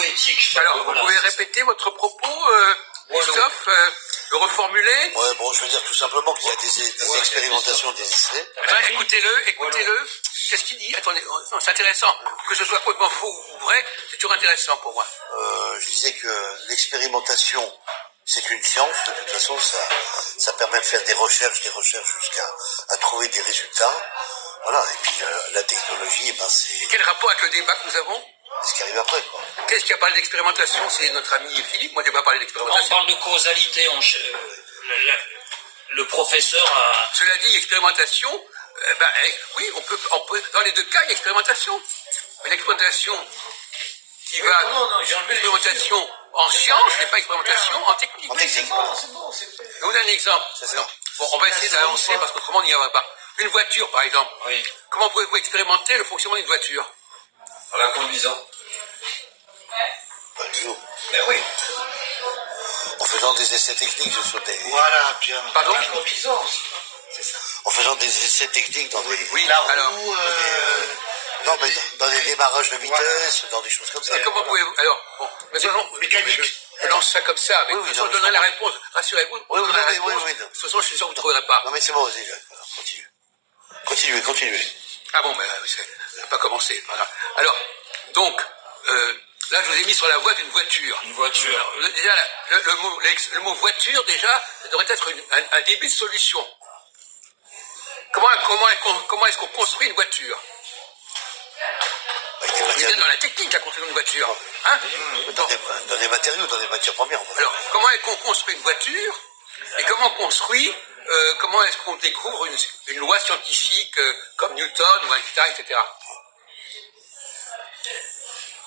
poétique. Je sais pas Alors, quoi, vous voilà, pouvez c'est ça. répéter votre propos, Christophe, le reformuler? Ouais, bon, je veux dire tout simplement qu'il y a des expérimentations, des essais. Écoutez-le. Qu'est-ce qu'il dit? Attendez, non, c'est intéressant. Que ce soit complètement faux ou vrai, c'est toujours intéressant pour moi. Je disais que l'expérimentation, c'est une science. De toute façon, ça permet de faire des recherches jusqu'à trouver des résultats. Voilà. Et puis la technologie, c'est Quel rapport avec le débat que nous avons? ce qui arrive après, quoi. Qu'est-ce qui a parlé d'expérimentation? C'est notre ami Philippe. Moi, je n'ai pas parlé On d'expérimentation. parle de causalité. Le professeur a... Cela dit, expérimentation, oui, on peut, dans les deux cas, il y a expérimentation. Mais l'expérimentation qui va, expérimentation en science, n'est pas expérimentation en technique. En technique. C'est bon, c'est fait. Je vous donne un exemple. Bon, on va essayer d'avancer parce qu'autrement, on n'y va pas. Une voiture, par exemple. Oui. Comment pouvez-vous expérimenter le fonctionnement d'une voiture? En la conduisant. Pas du tout. Mais oui. En faisant des essais techniques sur des... Voilà, bien. Pardon? En la conduisant aussi. C'est ça. En faisant des essais techniques dans des... Oui, La alors. roue, Non, mais dans des démarrages de vitesse, dans des choses comme ça. Et comment pouvez-vous. Alors, bon, mais de toute façon, mécanique. je lance ça comme ça, mais Oui, de toute oui, façon, non, je donnerai je la comprends. réponse. Rassurez-vous, Oui, je donnerai la oui, réponse. oui. De toute façon, je suis sûr que vous ne trouverez pas. Non, mais c'est bon, déjà. Alors, continuez. Ah bon, mais ça n'a pas commencé. Voilà. Alors, donc, là, je vous ai mis sur la voie d'une voiture. Une voiture. Alors, déjà, le mot voiture, déjà, ça devrait être un début de solution. Comment est-ce qu'on construit une voiture? Avec des On est bien matériaux, dans la technique, la construction d'une voiture. Hein? dans des matériaux, dans des matières premières. En fait. Alors, comment est-ce qu'on construit une voiture? Et comment comment est-ce qu'on découvre une loi scientifique comme Newton ou Einstein, etc.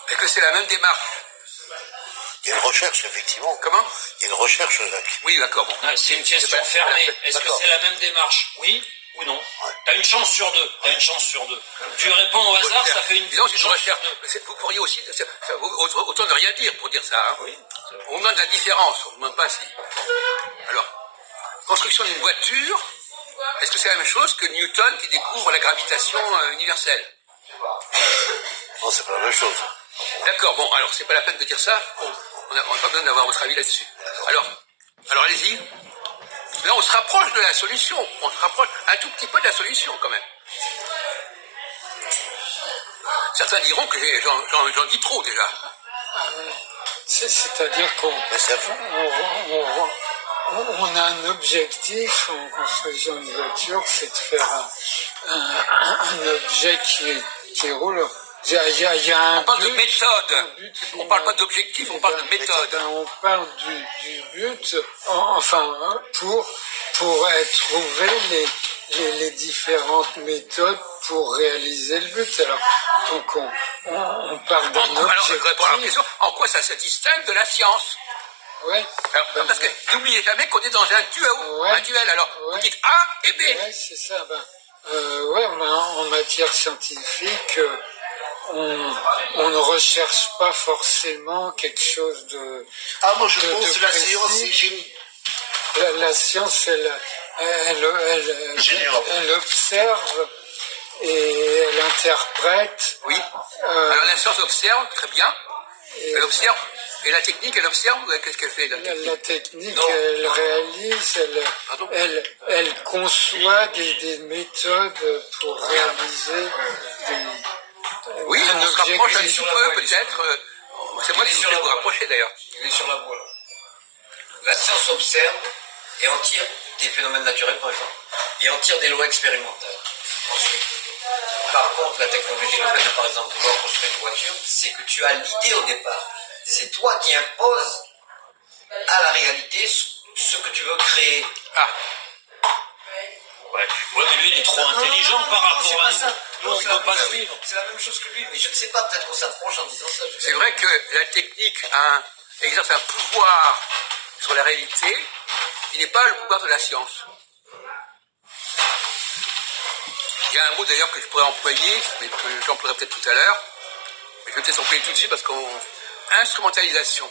Est-ce que c'est la même démarche? Il y a une recherche, effectivement. Comment? Il y a une recherche, Jacques. Oui, d'accord. Bon. Ah, c'est une question pas- fermée. Est-ce que d'accord. c'est la même démarche? Oui ou non? T'as une chance sur deux. Tu réponds au hasard, ça fait une Disons, c'est une chance recherche. sur deux. Vous pourriez aussi. Ça vaut autant de rien dire pour dire ça. Hein. Oui. On demande la différence, on ne demande pas si. Alors, construction d'une voiture, est-ce que c'est la même chose que Newton qui découvre la gravitation universelle? Non, c'est pas la même chose. D'accord, bon, alors c'est pas la peine de dire ça, on n'a pas besoin d'avoir votre avis là-dessus. Alors allez-y. Là, on se rapproche de la solution, on se rapproche un tout petit peu de la solution quand même. Certains diront que j'en dis trop déjà. C'est-à-dire qu'on Mais c'est on a un objectif en construisant une voiture, c'est de faire un objet qui roule. Il y a un On parle de but, méthode, un but on parle pas d'objectif, on parle de méthode. on parle du but, pour trouver les différentes méthodes pour réaliser le but. Alors, donc on parle d'un Alors, je réponds à la objectif. question, en quoi ça se distingue de la science? Ouais. Alors, parce que n'oubliez jamais qu'on est dans un duel. Alors, vous Ouais. dites A et B. Ouais, c'est ça. En matière scientifique, on ne recherche pas forcément quelque chose de. Ah, moi je de pense que la précis. science c'est génie. La science, elle observe et elle interprète. Oui. Alors la science observe, très bien. Elle observe. Et la technique, elle observe, qu'est-ce qu'elle fait? La technique, Non. elle réalise, Pardon. elle conçoit des méthodes pour réaliser Oui, un on se rapproche un objectif. petit peu, peut-être. C'est moi qui vous fais vous rapprocher d'ailleurs. Il est sur la voie. La science observe et en tire des phénomènes naturels, par exemple, et en tire des lois expérimentales. Ensuite, par contre, la technologie, le fait de, par exemple, vouloir construire une voiture, c'est que tu as l'idée au départ. C'est toi qui imposes à la réalité ce que tu veux créer. Ah, Ouais, mais lui, il est trop intelligent par rapport à nous. Nous, on ne peut pas suivre. C'est la même chose que lui, mais je ne sais pas, peut-être qu'on s'approche en disant ça. c'est vrai que la technique exerce un pouvoir sur la réalité qui n'est pas le pouvoir de la science. Il y a un mot d'ailleurs que je pourrais employer, mais que j'emploierai peut-être tout à l'heure. Mais je vais peut-être employer tout de suite parce qu'on... Instrumentalisation.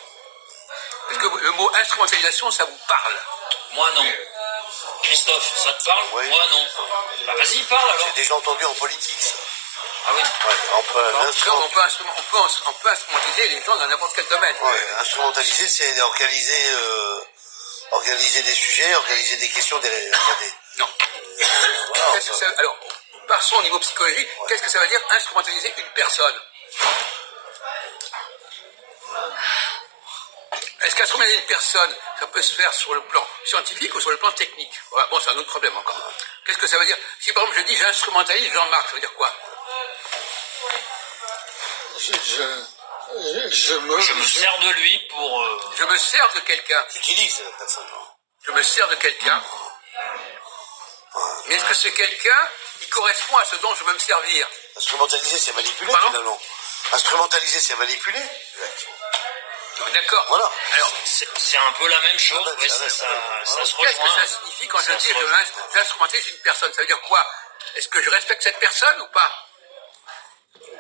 Est-ce que le mot instrumentalisation, ça vous parle? Moi, non. Christophe, ça te parle? Oui. Moi, non. Bah, vas-y, parle alors. J'ai déjà entendu en politique, ça. Ah oui. Ouais, on peut, On peut instrumentaliser les gens dans n'importe quel domaine. ouais, instrumentaliser, c'est organiser des sujets, organiser des questions, Non. voilà, Qu'est-ce que ça, alors, passons au niveau psychologique. Qu'est-ce que ça veut dire instrumentaliser une personne? Est-ce qu'instrumentaliser une personne, ça peut se faire sur le plan scientifique ou sur le plan technique? Ouais, bon, c'est un autre problème encore. Qu'est-ce que ça veut dire? Si par exemple je dis j'instrumentalise Jean-Marc, ça veut dire quoi? Je Je me sers de lui pour... Je me sers de quelqu'un. j'utilise la personne. Je me sers de quelqu'un. Mais est-ce que ce quelqu'un, il correspond à ce dont je veux me servir? Instrumentaliser, c'est manipuler, Pardon? finalement. Instrumentaliser, c'est manipuler. D'accord. Voilà. Alors, C'est un peu la même chose, Ah ben, ouais, ça, ça se qu'est-ce que rejoint. ça signifie quand je Ça dis se que rejoint. j'instrumentalise une personne? Ça veut dire quoi? Est-ce que je respecte cette personne ou pas?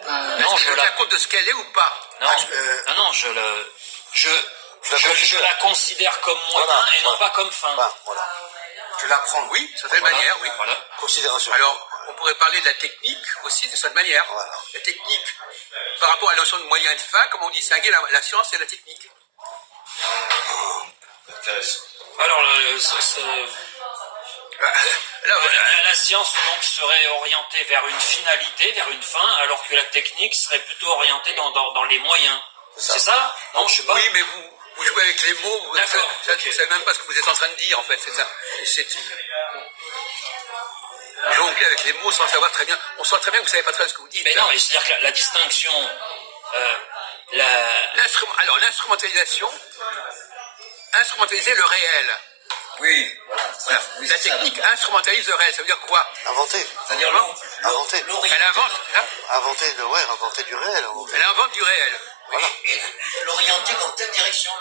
Non, Est-ce que je je la... tiens compte de ce qu'elle est ou pas? Non, non, je la considère. la considère comme moyen Voilà, et non voilà. pas comme fin. Voilà. Je la prends, oui, de certaine Voilà, manière, oui. Voilà. Considération. Alors, on pourrait parler de la technique aussi de cette manière. Voilà. La technique, par rapport à la notion de moyen et de fin, comment on distinguer la science et la technique? Intéressant. Alors, Là, voilà. la science donc serait orientée vers une finalité, vers une fin, alors que la technique serait plutôt orientée dans les moyens. C'est ça. C'est ça? Non, je sais pas. Oui, mais vous jouez avec les mots, vous ne D'accord, ok. savez même pas ce que vous êtes en train de dire, en fait. C'est ça. Jongler avec les mots sans savoir très bien. On sent très bien que vous ne savez pas très bien ce que vous dites. Mais non, mais c'est-à-dire que la distinction, Alors, l'instrumentalisation, instrumentaliser le réel. Oui, voilà. Voilà. Oui, La c'est ça. technique instrumentalise le réel. Ça veut dire quoi? Inventer. C'est-à-dire Inventer. Elle invente, hein, Inventer du réel. elle invente du réel. Voilà. et l'orienter dans telle direction.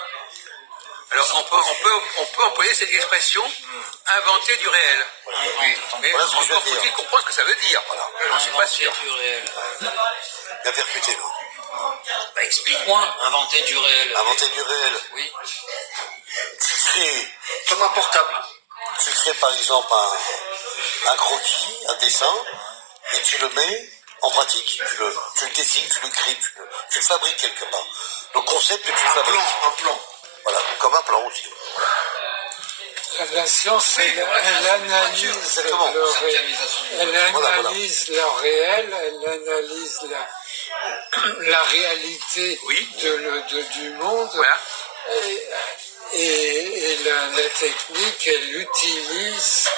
Alors, on peut employer cette expression, inventer du réel. Mais Voilà ce que je viens encore de dire. faut-il comprendre ce que ça veut dire. Je n'en suis pas sûr. inventer du réel. Bien percuté, là. Bah, explique-moi, inventer du réel. Inventer du réel. Oui. Tu crées, Comme un portable. tu crées par exemple un croquis, un dessin, et tu le mets en pratique. Tu le dessines, tu le crées, tu le fabriques quelque part. Le concept, tu le fabriques. Un plan. Voilà, comme un plan aussi. La science, elle analyse Exactement. le réel. Elle Voilà, analyse le réel, elle analyse la réalité Oui. du monde. Voilà. Et la technique, elle utilise